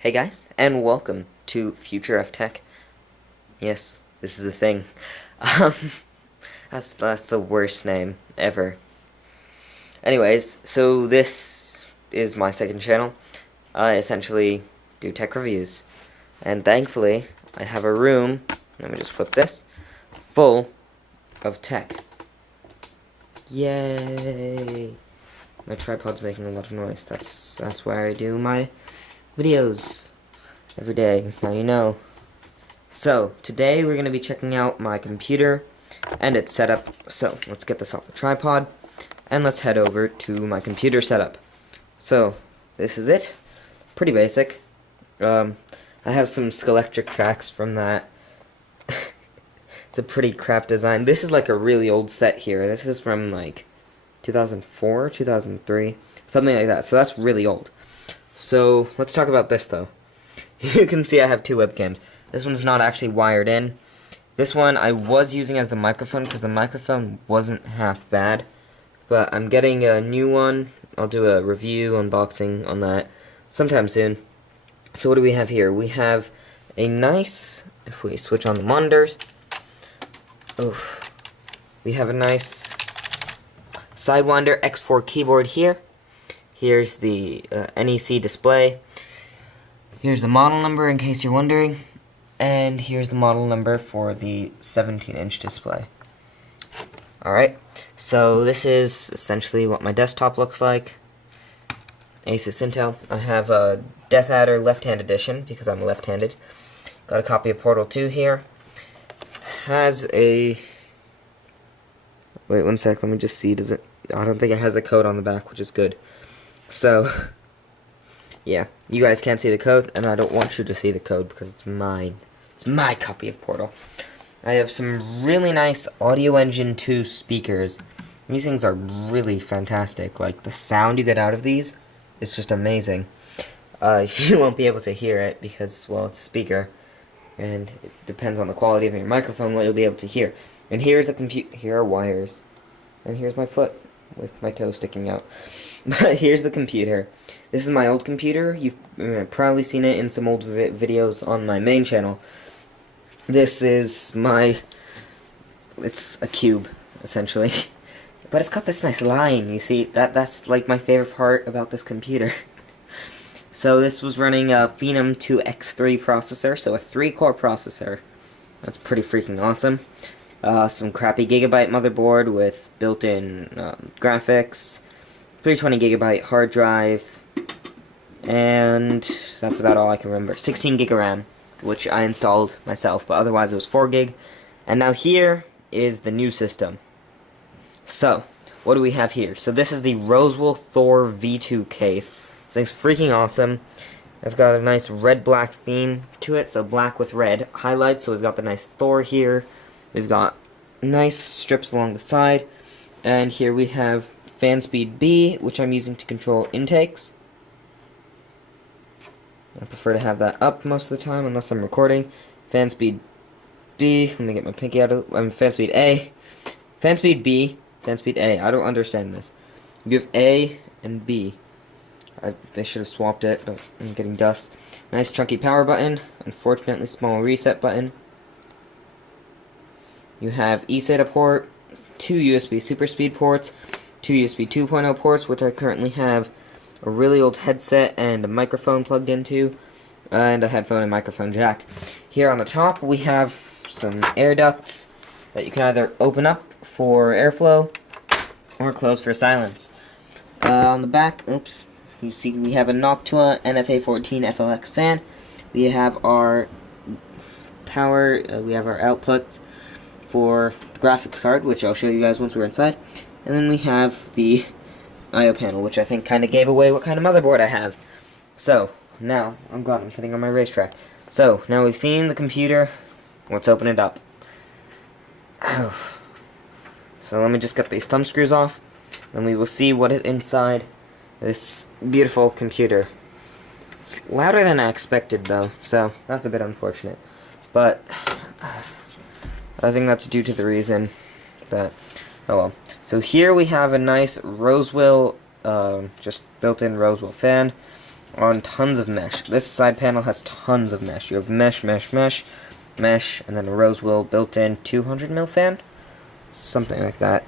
Hey guys, and welcome to Future of Tech. Yes, this is a thing. Um, that's the worst name ever. Anyways, so this is my second channel. I essentially do tech reviews, and thankfully I have a room. Let me just flip this, full of tech. Yay! My tripod's making a lot of noise. That's where I do my videos every day. Now you know. So today we're going to be checking out my computer and its setup. So let's get this off the tripod and let's head over to my computer setup. So this is it. Pretty basic. I have some Scalextric tracks from that. It's a pretty crap design. This is like a really old set here. This is from like 2004, 2003, something like that. So that's really old. So let's talk about this though. You can see I have two webcams. This one's not actually wired in. This one I was using as the microphone because the microphone wasn't half bad. But I'm getting a new one. I'll do a review, unboxing on that sometime soon. So what do we have here? We have a nice, if we switch on the monitors, we have a nice Sidewinder X4 keyboard here. Here's the NEC display. Here's the model number in case you're wondering. And here's the model number for the 17-inch display. Alright, so this is essentially what my desktop looks like. Asus Intel. I have a Death Adder left-hand edition because I'm left-handed. Got a copy of Portal 2 here. Has a... Wait 1 sec, let me just see. Does it... I don't think it has a code on the back, which is good. So, yeah, you guys can't see the code, and I don't want you to see the code because it's mine. It's my copy of Portal. I have some really nice Audio Engine 2 speakers. These things are really fantastic. Like, the sound you get out of these is just amazing. You won't be able to hear it because, well, it's a speaker, and it depends on the quality of your microphone what you'll be able to hear. And here's the here are wires, and here's my foot with my toe sticking out. But here's the computer. This is my old computer. You've probably seen it in some old videos on my main channel. This is my... It's a cube, essentially. But it's got this nice line, you see. That's like my favorite part about this computer. So this was running a Phenom 2X3 processor, so a 3-core processor. That's pretty freaking awesome. Some crappy Gigabyte motherboard with built-in graphics, 320GB hard drive, and that's about all I can remember. 16GB RAM, which I installed myself, but otherwise it was 4GB. And now here is the new system. So, what do we have here? So this is the Rosewill Thor V2 case. This thing's freaking awesome. I've got a nice red-black theme to it, so black with red highlights. So we've got the nice Thor here. We've got nice strips along the side, and here we have fan speed B, which I'm using to control intakes. I prefer to have that up most of the time unless I'm recording. Fan speed B, let me get my pinky out of fan speed A. Fan speed B, fan speed A. I don't understand this. You have A and B. They should have swapped it, but I'm getting dust. Nice chunky power button, unfortunately small reset button. You have eSATA port, 2 USB Super Speed ports, 2 USB 2.0 ports, which I currently have a really old headset and a microphone plugged into, and a headphone and microphone jack. Here on the top we have some air ducts that you can either open up for airflow or close for silence. On the back, you see we have a Noctua NFA14 FLX fan. We have our power, we have our outputs for the graphics card, which I'll show you guys once we're inside. And then we have the I/O panel, which I think kind of gave away what kind of motherboard I have. So, now, I'm sitting on my racetrack. So, now we've seen the computer, let's open it up. So let me just get these thumb screws off, and we will see what is inside this beautiful computer. It's louder than I expected, though, so that's a bit unfortunate. But I think that's due to the reason that, oh well. So here we have a nice Rosewill, just built-in Rosewill fan. on tons of mesh. This side panel has tons of mesh. You have mesh, mesh, mesh, mesh, and then a Rosewill built-in 200mm fan? Something like that.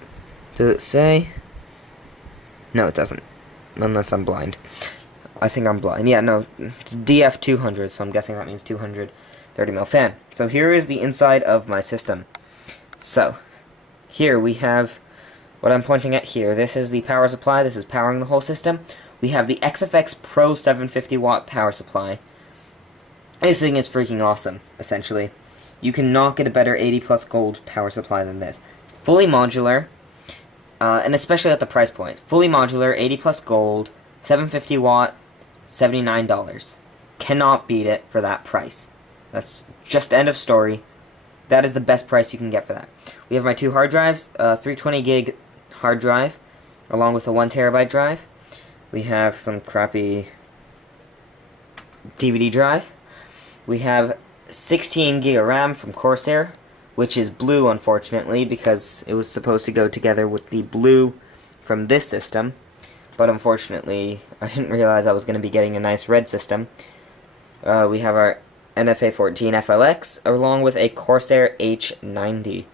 Does it say? No, it doesn't. Unless I'm blind. I think I'm blind. Yeah, no, it's DF200, so I'm guessing that means 230mm fan. So here is the inside of my system. So, here we have what I'm pointing at here. This is the power supply. This is powering the whole system. We have the XFX Pro 750 watt power supply. This thing is freaking awesome, essentially. You cannot get a better 80 plus gold power supply than this. It's fully modular, and especially at the price point. Fully modular, 80 plus gold, 750 watt, $79. Cannot beat it for that price. That's just end of story. That is the best price you can get for that. We have my two hard drives, 320 gig hard drive, along with a 1 terabyte drive. We have some crappy DVD drive. We have 16 gig of RAM from Corsair, which is blue, unfortunately, because it was supposed to go together with the blue from this system. But unfortunately, I didn't realize I was going to be getting a nice red system. We have our NFA14 FLX, along with a Corsair H90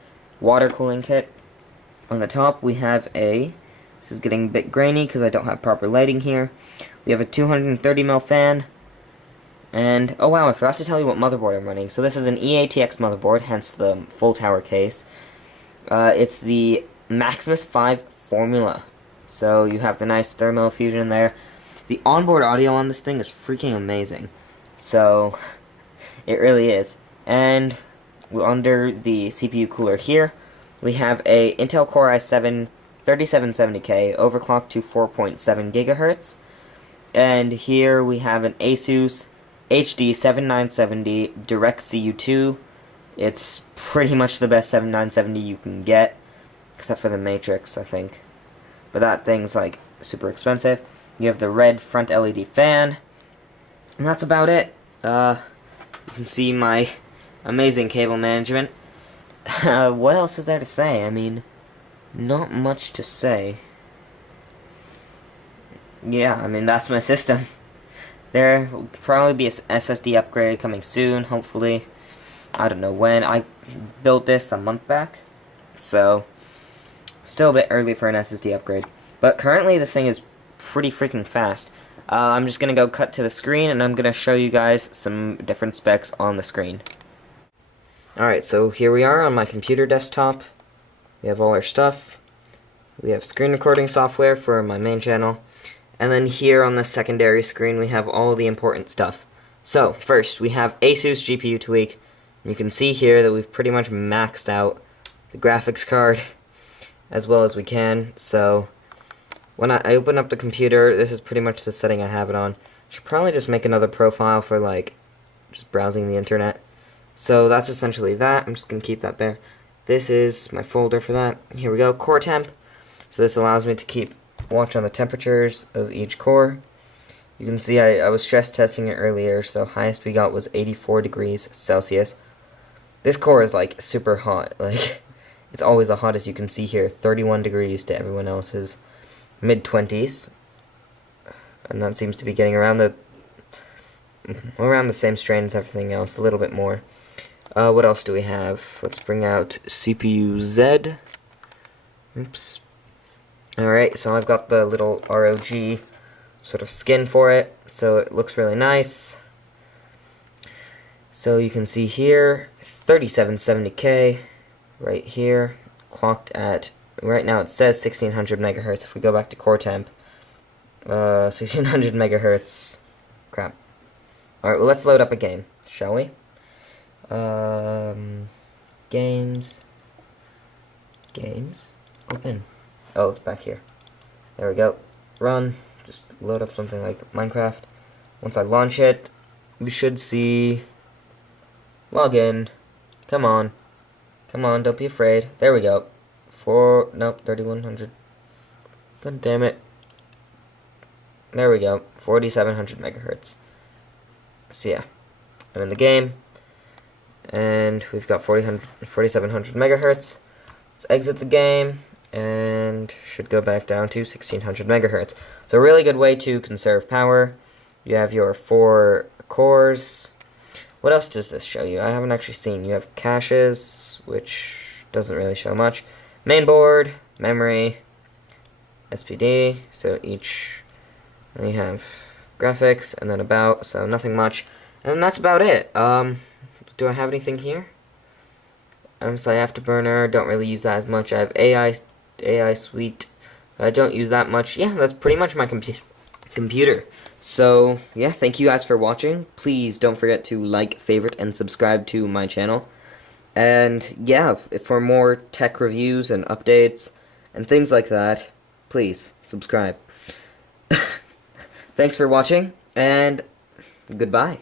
water cooling kit. On the top, we have this is getting a bit grainy because I don't have proper lighting here. We have a 230mm fan. And, oh wow, I forgot to tell you what motherboard I'm running. So this is an EATX motherboard, hence the full tower case. It's the Maximus 5 Formula. So you have the nice thermal fusion there. The onboard audio on this thing is freaking amazing. So, it really is. And under the CPU cooler here, we have a Intel Core i7 3770K overclocked to 4.7 GHz. And here we have an Asus HD 7970 Direct CU2. It's pretty much the best 7970 you can get, except for the Matrix, I think. But that thing's like super expensive. You have the red front LED fan, and that's about it. You can see my amazing cable management. What else is there to say? I mean, not much to say. Yeah, I mean, that's my system. There will probably be an SSD upgrade coming soon, hopefully. I don't know when. I built this a month back, so still a bit early for an SSD upgrade. But currently this thing is pretty freaking fast. I'm just going to go cut to the screen, and I'm going to show you guys some different specs on the screen. Alright, so here we are on my computer desktop. We have all our stuff. We have screen recording software for my main channel. And then here on the secondary screen we have all the important stuff. So, first we have Asus GPU tweak. You can see here that we've pretty much maxed out the graphics card as well as we can. So, when I open up the computer, this is pretty much the setting I have it on. I should probably just make another profile for like just browsing the internet. So that's essentially that. I'm just going to keep that there. This is my folder for that. Here we go, core temp. So this allows me to keep watch on the temperatures of each core. You can see I was stress testing it earlier, so highest we got was 84 degrees Celsius. This core is like super hot. Like, it's always the hottest. You can see here, 31 degrees to everyone else's mid-20s. And that seems to be getting around the same strain as everything else, a little bit more. What else do we have? Let's bring out CPU Z. Oops. Alright, so I've got the little ROG sort of skin for it, so it looks really nice. So you can see here, 3770K, right here, clocked at, right now it says 1600 megahertz. If we go back to core temp, 1600 megahertz, crap. Alright, well let's load up a game, shall we? Games, open. Oh, it's back here. There we go. Run. Just load up something like Minecraft. Once I launch it, we should see login. Come on. Come on, don't be afraid. There we go. Nope, 3100. God damn it. There we go. 4700 megahertz. So yeah, I'm in the game, and we've got 4700 megahertz. Let's exit the game, and should go back down to 1600 megahertz. So a really good way to conserve power. You have your 4 cores. What else does this show you? I haven't actually seen. You have caches, which doesn't really show much. Mainboard, memory, SPD, so each, and you have graphics, and then about, so nothing much. And that's about it. Do I have anything here? So I have Afterburner, don't really use that as much. I have AI Suite, I don't use that much. Yeah, that's pretty much my computer. So, yeah, thank you guys for watching. Please don't forget to like, favorite, and subscribe to my channel. And, yeah, for more tech reviews and updates and things like that, please subscribe. Thanks for watching, and goodbye.